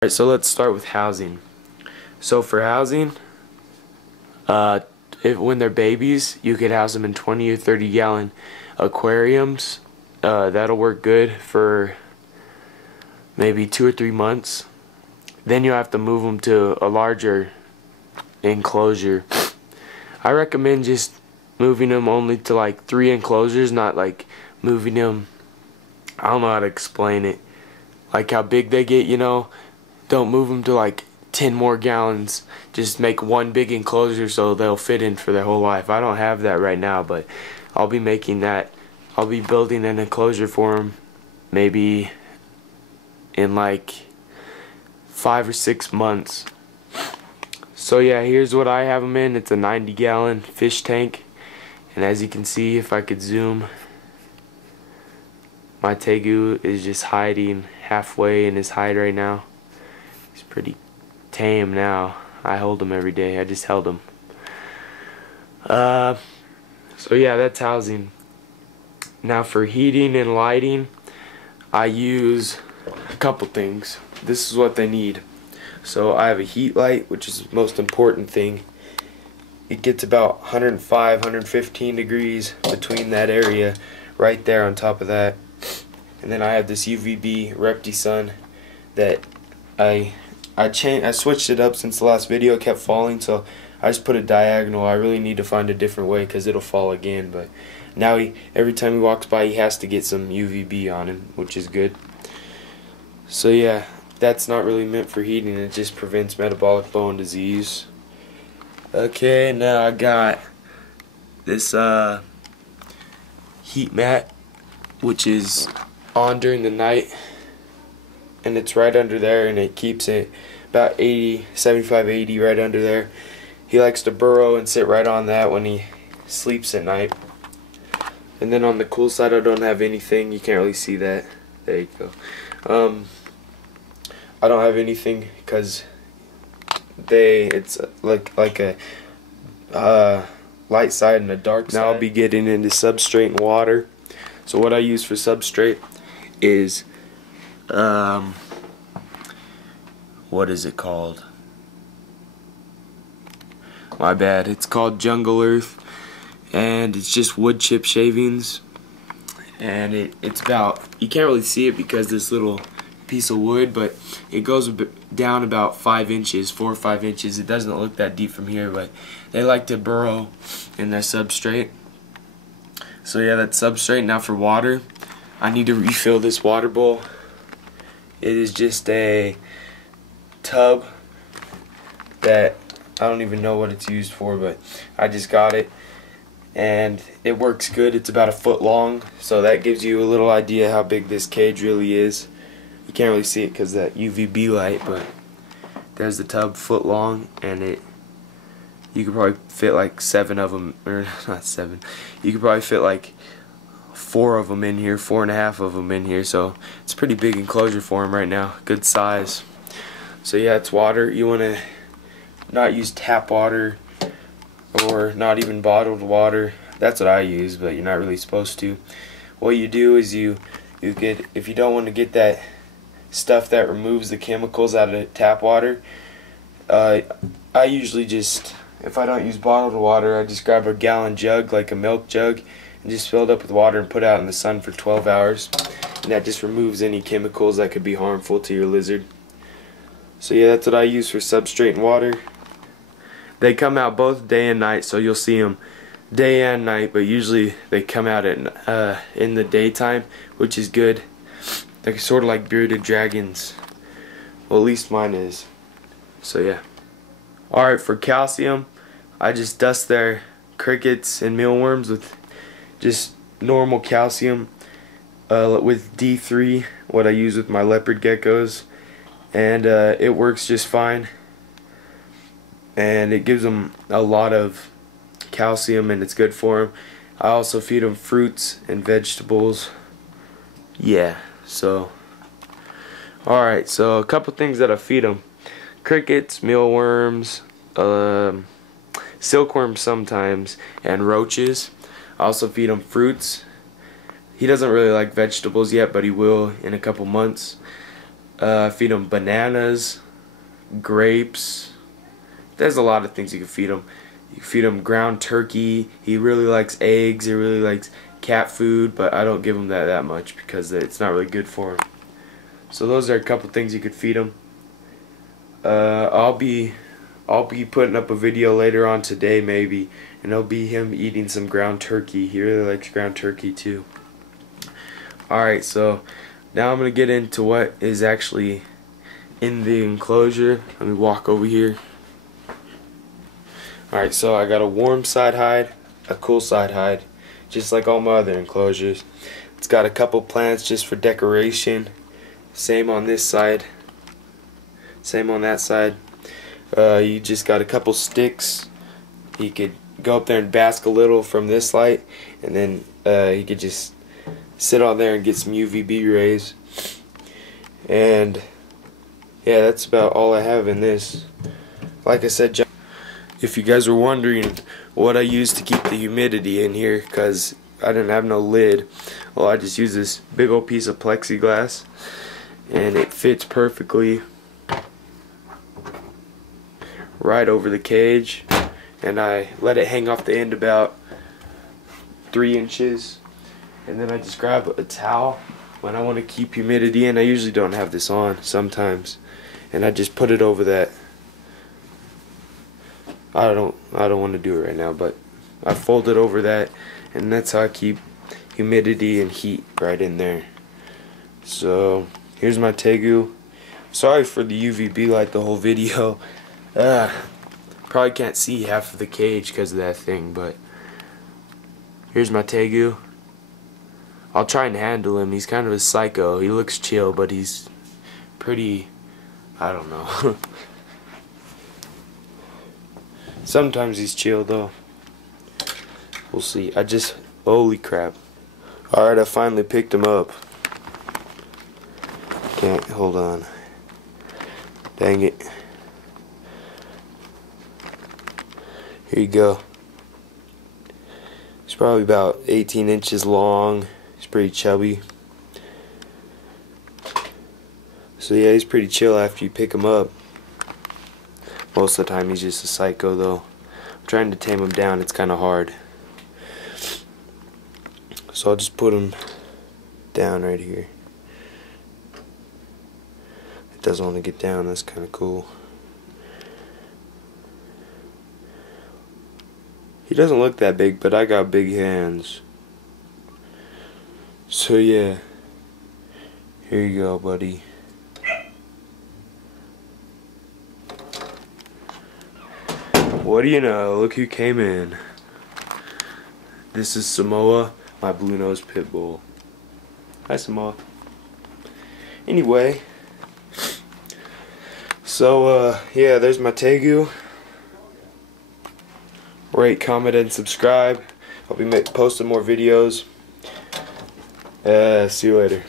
Alright, so let's start with housing. So for housing, when they're babies, you could house them in 20 or 30 gallon aquariums. That'll work good for maybe 2 or 3 months. Then you have to move them to a larger enclosure. I recommend just moving them only to like 3 enclosures, not like moving them, I don't know how to explain it, like how big they get, you know. Don't move them to like 10 more gallons. Just make one big enclosure so they'll fit in for their whole life. I don't have that right now, but I'll be making that. I'll be building an enclosure for them maybe in like 5 or 6 months. So yeah, here's what I have them in. It's a 90-gallon fish tank, and as you can see, if I could zoom, my Tegu is just hiding halfway in his hide right now. He's pretty tame now. I hold him every day. I just held him. So yeah, that's housing. Now for heating and lighting, I use a couple things. This is what they need. So I have a heat light, which is the most important thing. It gets about 105, 115 degrees between that area right there on top of that. And then I have this UVB Repti Sun that I switched it up since the last video. It kept falling, so I just put it diagonal. I really need to find a different way because it'll fall again. But now every time he walks by, he has to get some UVB on him, which is good. So yeah, that's not really meant for heating. It just prevents metabolic bone disease. Okay, now I got this heat mat, which is on during the night, and it's right under there, and it keeps it about 80, 75, 80 right under there. He likes to burrow and sit right on that when he sleeps at night. And then on the cool side, I don't have anything. You can't really see that. There you go. I don't have anything because it's like a light side and a dark side. Now I'll be getting into substrate and water. So what I use for substrate is what is it called? My bad. It's called Jungle Earth, and it's just wood chip shavings, and it's about, you can't really see it because this little piece of wood, but it goes down about 5 inches, 4 or 5 inches. It doesn't look that deep from here, but they like to burrow in their substrate. So yeah, that's substrate. Now for water, I need to refill this water bowl. It is just a tub that I don't even know what it's used for, but I just got it and it works good. It's about 1 foot long, so that gives you a little idea how big this cage really is. You can't really see it because that UVB light, but there's the tub, 1 foot long, and you could probably fit like 7 of them, or not 7. You could probably fit like 4 of them in here, 4.5 of them in here. So it's a pretty big enclosure for him right now. Good size. So yeah, it's water. You want to not use tap water or not even bottled water. That's what I use, but you're not really supposed to. What you do is you get, if you don't want to get that stuff that removes the chemicals out of tap water, I usually just, if I don't use bottled water, I just grab a gallon jug, like a milk jug, and just fill it up with water and put it out in the sun for 12 hours. And that just removes any chemicals that could be harmful to your lizard. So yeah, that's what I use for substrate and water. They come out both day and night, so you'll see them day and night, but usually they come out in the daytime, which is good. They're sort of like bearded dragons. Well, at least mine is. So yeah. Alright, for calcium, I just dust their crickets and mealworms with just normal calcium with D3, what I use with my leopard geckos, and it works just fine, and it gives them a lot of calcium and it's good for them. I also feed them fruits and vegetables. Yeah, so alright, so a couple things that I feed them: crickets, mealworms, silkworms sometimes, and roaches. I also feed him fruits. He doesn't really like vegetables yet, but he will in a couple months. Feed him bananas, grapes. There's a lot of things you can feed him. You can feed him ground turkey. He really likes eggs. He really likes cat food, but I don't give him that much because it's not really good for him. So those are a couple things you could feed him. I'll be putting up a video later on today maybe, and it'll be him eating some ground turkey. He really likes ground turkey too. Alright, so now I'm going to get into what is actually in the enclosure. Let me walk over here. Alright, so I got a warm side hide, a cool side hide, just like all my other enclosures. It's got a couple plants just for decoration. Same on this side. Same on that side. You just got a couple sticks. You could go up there and bask a little from this light, and then you could just sit on there and get some UVB rays. And yeah, that's about all I have in this. Like I said, if you guys were wondering what I use to keep the humidity in here, because I didn't have no lid, well, I just use this big old piece of plexiglass, and it fits perfectly right over the cage, and I let it hang off the end about 3 inches, and then I just grab a towel when I want to keep humidity in. I usually don't have this on sometimes, and I just put it over that. I don't want to do it right now, but I fold it over that, and that's how I keep humidity and heat right in there. So here's my Tegu. Sorry for the UVB light the whole video. Probably can't see half of the cage because of that thing, but here's my Tegu. I'll try and handle him. He's kind of a psycho. He looks chill, but he's pretty, I don't know. Sometimes he's chill though. We'll see. Holy crap. Alright, I finally picked him up. Can't, hold on. Dang it. Here you go. He's probably about 18 inches long. He's pretty chubby. So yeah, he's pretty chill after you pick him up. Most of the time he's just a psycho though. I'm trying to tame him down, it's kind of hard. So I'll just put him down right here. It doesn't want to get down, that's kind of cool. He doesn't look that big, but I got big hands. So yeah, here you go, buddy. What do you know? Look who came in. This is Samoa, my blue-nosed pit bull. Hi, Samoa. Anyway, so yeah, there's my Tegu. Rate, comment, and subscribe. I'll be posting more videos. See you later.